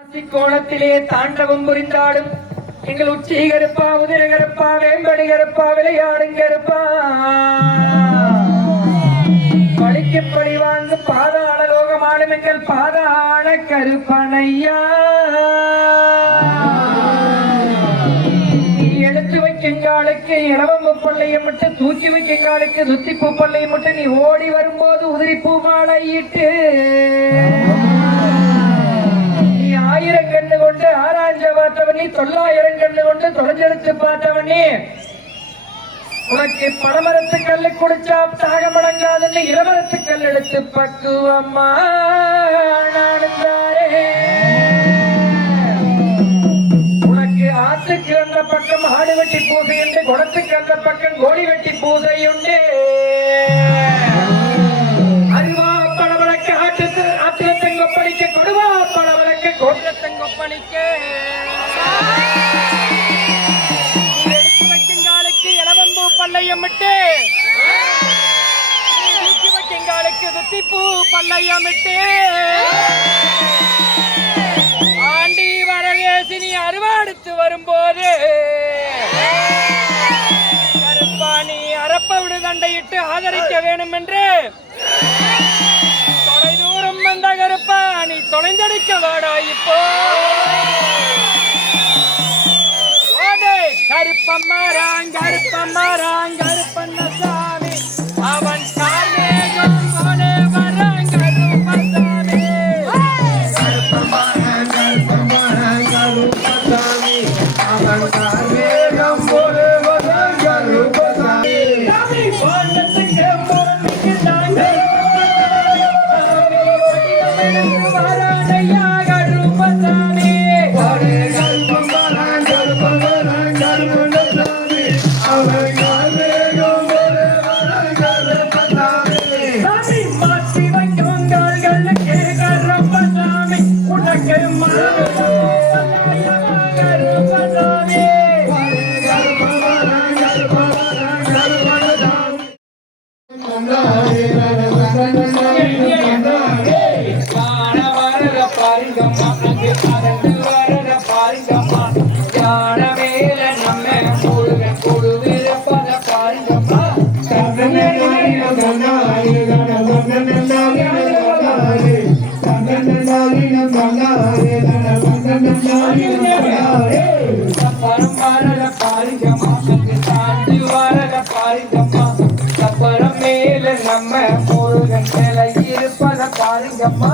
கோணத்திலே தாண்டவம் புரிந்தாடும். எங்கள் உச்சி கருப்பா உதிர கருப்பா வேம்படி கருப்பா விளையாடும் கருப்பா பழிக்கு பழி வாங்கும் பாதாள லோகமாடும் எங்கள் பாதாள கருப்பனையா. எடுத்து வைக்கும் காலுக்கு இளவம்பு பள்ளையை மட்டும் தூக்கி வைக்கும் காலுக்கு சுத்திப்பூ பள்ளையை மட்டும் நீ ஓடி வரும்போது உதிரிப்பூ மாலையிட்டு நீ ஆயிரம் கண்ணு கொண்டு ஆராய்ஞ்ச பார்த்தவனி தொள்ளாயிரம் கண்ணு கொண்டு தொலைஞ்செடுத்து பார்த்தவனி. உனக்கு பணமரத்து கல்லு குடிச்சா தாக மடங்காதுன்னு இளமரத்து கல் எடுத்து பக்குவம்மா நானுந்தாரே உனக்கு ஆத்துக்கு அந்த பக்கம் ஆடு வெட்டி பூசை உண்டு குடத்துக்கு அந்த பக்கம் கோழி வெட்டி பூசை உண்டு. பணவழக்கு எடுத்து வைக்கும் காலுக்கு இளவம்பூ பல்லையம் விட்டு தூக்கி வைக்குங்காலுக்கு துத்திப்பூ பல்லையம் விட்டு ஆண்டி வரகேசினி அறுவாடுத்து வரும்போது. கருப்பாணி அரப்பவிடு தண்டையிட்டு ஆதரிக்க வேணும் என்று தொலைந்தடிக்க வாடா இப்போ ஓடே கருப்பம்மாராங் கருப்பம்மாராங் கருப்பண்ணசாமி நம்ம முருகன் மேல இருப்பத பாருங்கம்மா.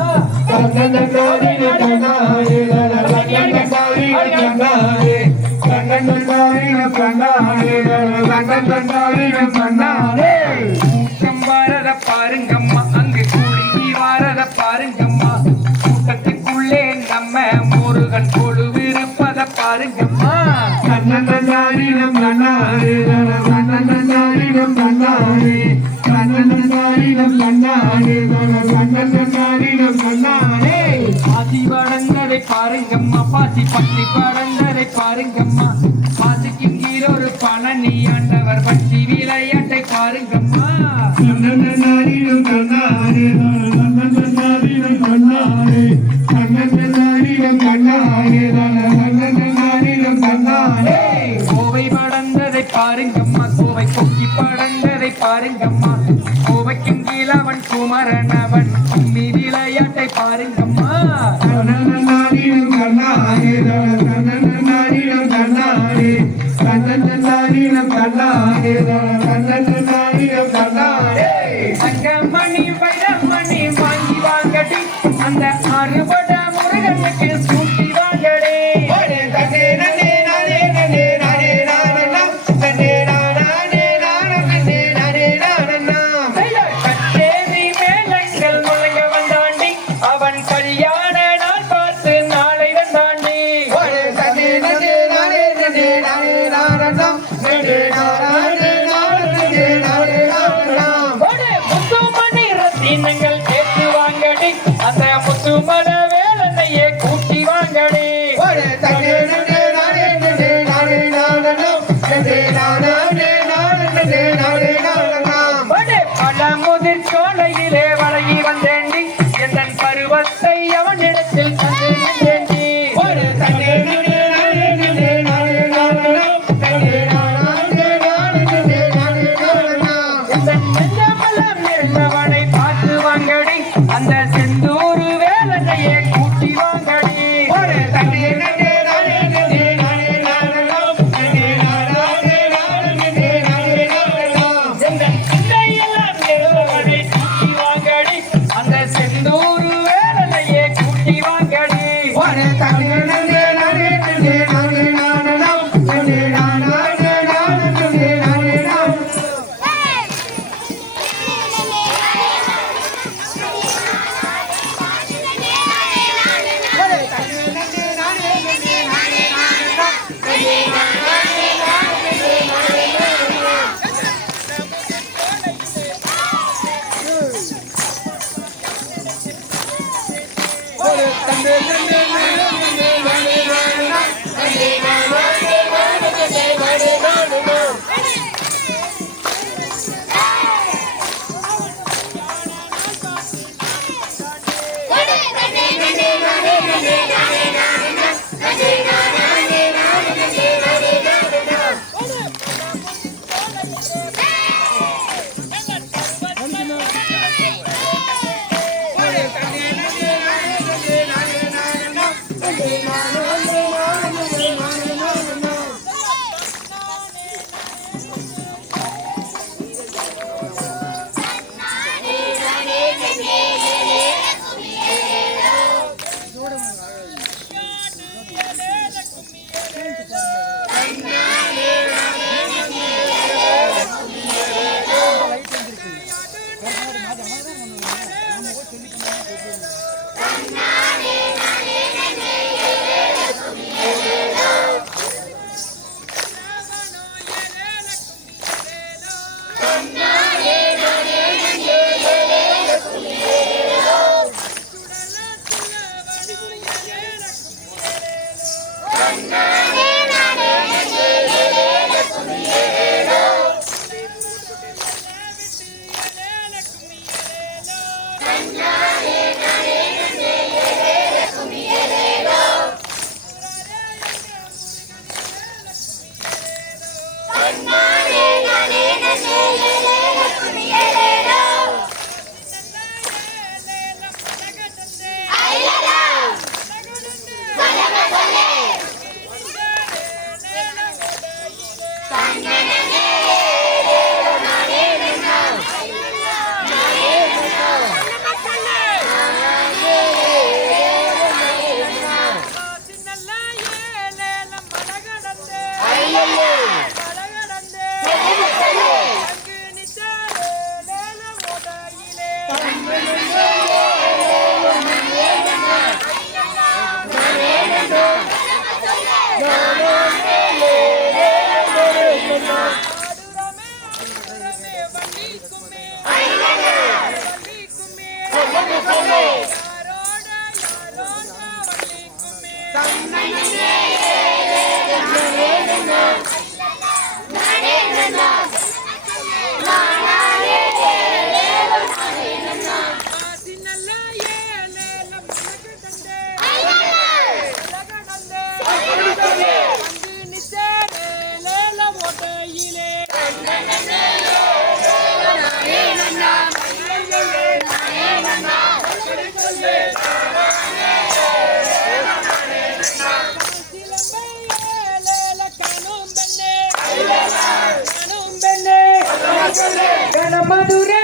கூட்டம் வரத பாருங்கம்மா அங்கு குலுங்கி வரத பாருங்கம்மா. கூட்டத்துக்குள்ளே நம்ம முருகன் கொழுவிருப்பத பாருங்கம்மா. பாசி பட்டி படந்ததை பாருங்கம்மா. பாசிக்கு கீழே ஒரு பழனி ஆண்டவர் பட்டி விளையாட்டை பாருங்கம்மா. கோவை படந்ததை பாருங்கம்மா கோவை கொக்கி படந்ததை பாருங்கம்மா. கோவைக்கும் கீழவன் குமரன் அவன் விளையாட்டை பாருங்கம்மா. Yeah. சோலையிலே வழங்கி வந்தேண்டி தந்து Karena Madura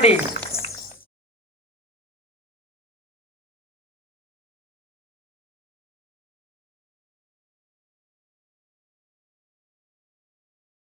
पड़ेगी